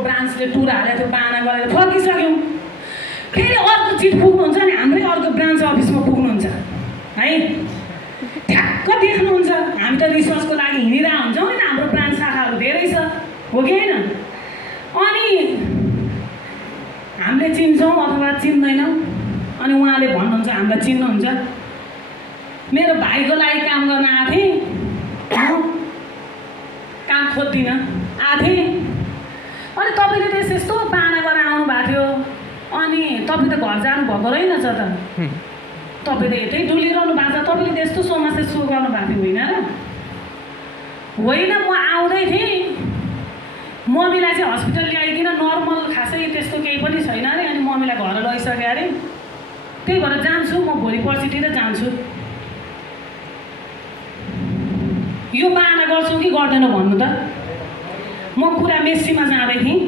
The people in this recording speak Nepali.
ब्रान्चले टुर हालेको थियो बाना गरेर फर्किसक्यौँ फेरि अर्को चिट पुग्नुहुन्छ नि हाम्रै अर्को ब्रान्च अफिसमा पुग्नुहुन्छ है ठ्याक्क देख्नुहुन्छ हामी त रिसर्चको लागि हिँडिरहेको हुन्छौँ नि हाम्रो ब्रान्च शाखाहरू धेरै छ हो कि होइन अनि हामीले चिन्छौँ अथवा चिन्दैनौँ अनि उहाँले भन्नुहुन्छ हामीलाई चिन्नुहुन्छ मेरो भाइको लागि काम गर्न आएको थिएँ काम खोज्दिनँ आएको थिएँ अनि तपाईँले त यस्तो बाना गरेर आउनु भएको थियो अनि तपाईँ त घर जानुभएको रहेनछ त तपाईँ त यतै डुलिरहनु भएको छ तपाईँले त यस्तो समस्या सो गर्नु भएको थियो होइन म आउँदै थिएँ मम्मीलाई चाहिँ हस्पिटल ल्याइकन नर्मल खासै त्यस्तो केही पनि छैन अरे अनि मम्मीलाई घर लैसक्यो अरे त्यही भएर जान्छु म भोलि पर्सितिर जान्छु यो बाना गर्छु कि गर्दैन भन्नु त म पुरा मेस्सीमा जाँदै थिएँ